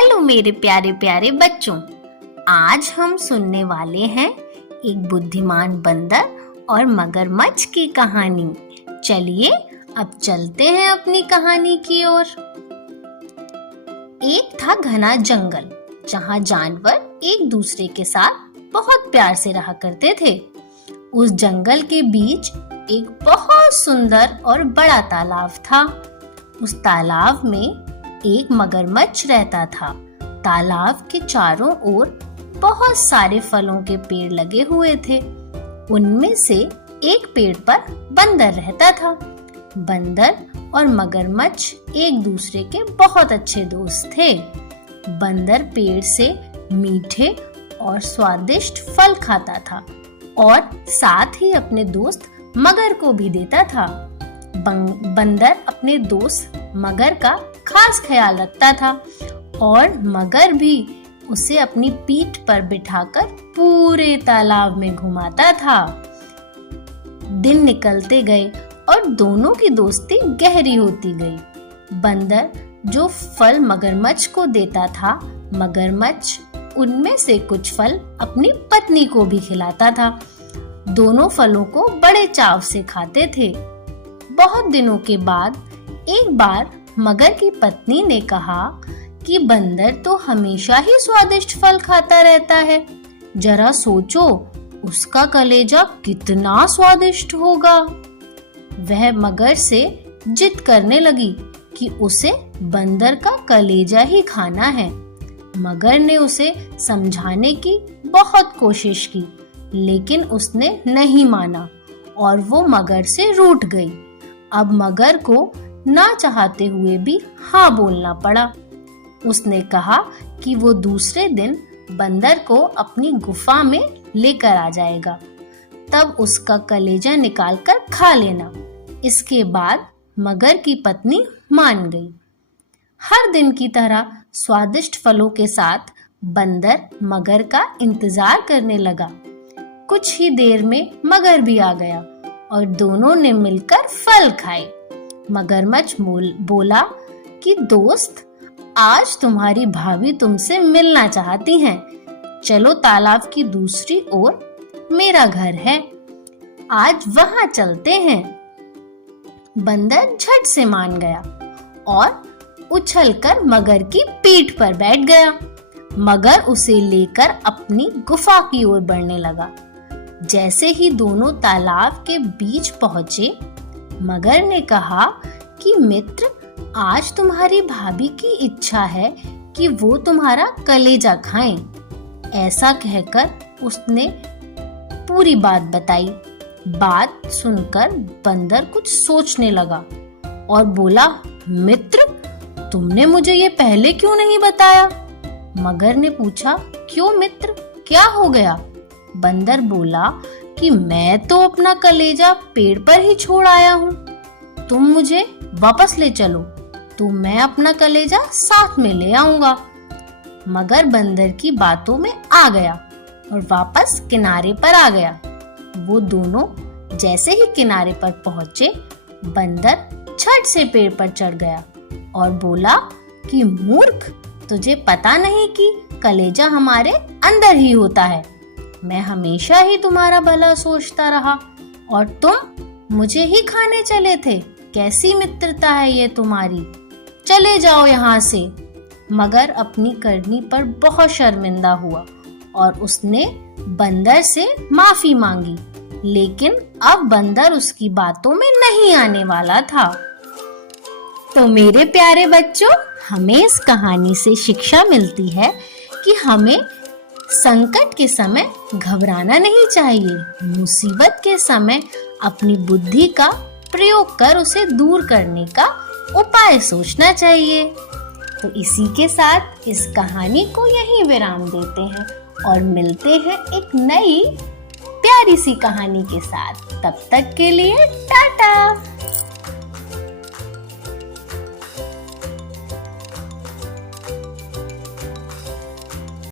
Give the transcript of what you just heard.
Hello मेरे प्यारे प्यारे बच्चों, आज हम सुनने वाले हैं एक बुद्धिमान बंदर और मगरमच्छ की कहानी। चलिए अब चलते हैं अपनी कहानी की ओर। एक था घना जंगल जहाँ जानवर एक दूसरे के साथ बहुत प्यार से रहा करते थे। उस जंगल के बीच एक बहुत सुंदर और बड़ा तालाब था। उस तालाब में एक मगरमच्छ रहता था। तालाब के चारों ओर बहुत सारे फलों के पेड़ लगे हुए थे। उनमें से एक पेड़ पर बंदर रहता था। बंदर और मगरमच्छ एक दूसरे के बहुत अच्छे दोस्त थे। बंदर पेड़ से मीठे और स्वादिष्ट फल खाता था और साथ ही अपने दोस्त मगर को भी देता था। बंदर अपने दोस्त मगर का खास ख्याल रखता था और मगर भी उसे अपनी पीठ पर बिठाकर पूरे तालाब में घुमाता था। दिन निकलते गए और दोनों की दोस्ती गहरी होती गई। बंदर जो फल मगरमच्छ को देता था, मगरमच्छ उनमें से कुछ फल अपनी पत्नी को भी खिलाता था। दोनों फलों को बड़े चाव से खाते थे। बहुत दिनों के बाद एक बार मगर की पत्नी ने कहा कि बंदर तो हमेशा ही स्वादिष्ट फल खाता रहता है। जरा सोचो उसका कलेजा कितना स्वादिष्ट होगा। वह मगर से जिद करने लगी कि उसे बंदर का कलेजा ही खाना है। मगर ने उसे समझाने की बहुत कोशिश की, लेकिन उसने नहीं माना और वो मगर से रूठ गई। अब मगर को ना चाहते हुए भी हाँ बोलना पड़ा। उसने कहा कि वो दूसरे दिन बंदर को अपनी गुफा में लेकर आ जाएगा, तब उसका कलेजा निकालकर खा लेना। इसके बाद मगर की पत्नी मान गई। हर दिन की तरह स्वादिष्ट फलों के साथ बंदर मगर का इंतजार करने लगा। कुछ ही देर में मगर भी आ गया और दोनों ने मिलकर फल खाए। मगरमच्छ बोला कि दोस्त, आज तुम्हारी भाभी तुमसे मिलना चाहती हैं। चलो तालाब की दूसरी ओर मेरा घर है, आज वहां चलते हैं। बंदर झट से मान गया और उछलकर मगर की पीठ पर बैठ गया। मगर उसे लेकर अपनी गुफा की ओर बढ़ने लगा। जैसे ही दोनों तालाब के बीच पहुंचे, मगर ने कहा कि मित्र, आज तुम्हारी भाभी की इच्छा है कि वो तुम्हारा कलेजा खाएं। ऐसा कहकर उसने पूरी बात बताई। बात सुनकर बंदर कुछ सोचने लगा और बोला, मित्र, तुमने मुझे ये पहले क्यों नहीं बताया? मगर ने पूछा, क्यों मित्र, क्या हो गया? बंदर बोला कि मैं तो अपना कलेजा पेड़ पर ही छोड़ आया हूँ। तुम मुझे वापस ले चलो तो मैं अपना कलेजा साथ में ले आऊंगा। मगर बंदर की बातों में आ गया और वापस किनारे पर आ गया। वो दोनों जैसे ही किनारे पर पहुंचे, बंदर झट से पेड़ पर चढ़ गया और बोला कि मूर्ख, तुझे पता नहीं कि कलेजा हमारे अंदर ही होता है। मैं हमेशा ही तुम्हारा भला सोचता रहा और तुम मुझे ही खाने चले थे। कैसी मित्रता है ये तुम्हारी? चले जाओ यहाँ से। मगर अपनी करनी पर बहुत शर्मिंदा हुआ और उसने बंदर से माफी मांगी, लेकिन अब बंदर उसकी बातों में नहीं आने वाला था। तो मेरे प्यारे बच्चों, हमें इस कहानी से शिक्षा मिलती है कि हमें संकट के समय घबराना नहीं चाहिए। मुसीबत के समय अपनी बुद्धि का प्रयोग कर उसे दूर करने का उपाय सोचना चाहिए। तो इसी के साथ इस कहानी को यहीं विराम देते हैं और मिलते हैं एक नई प्यारी सी कहानी के साथ। तब तक के लिए टाटा।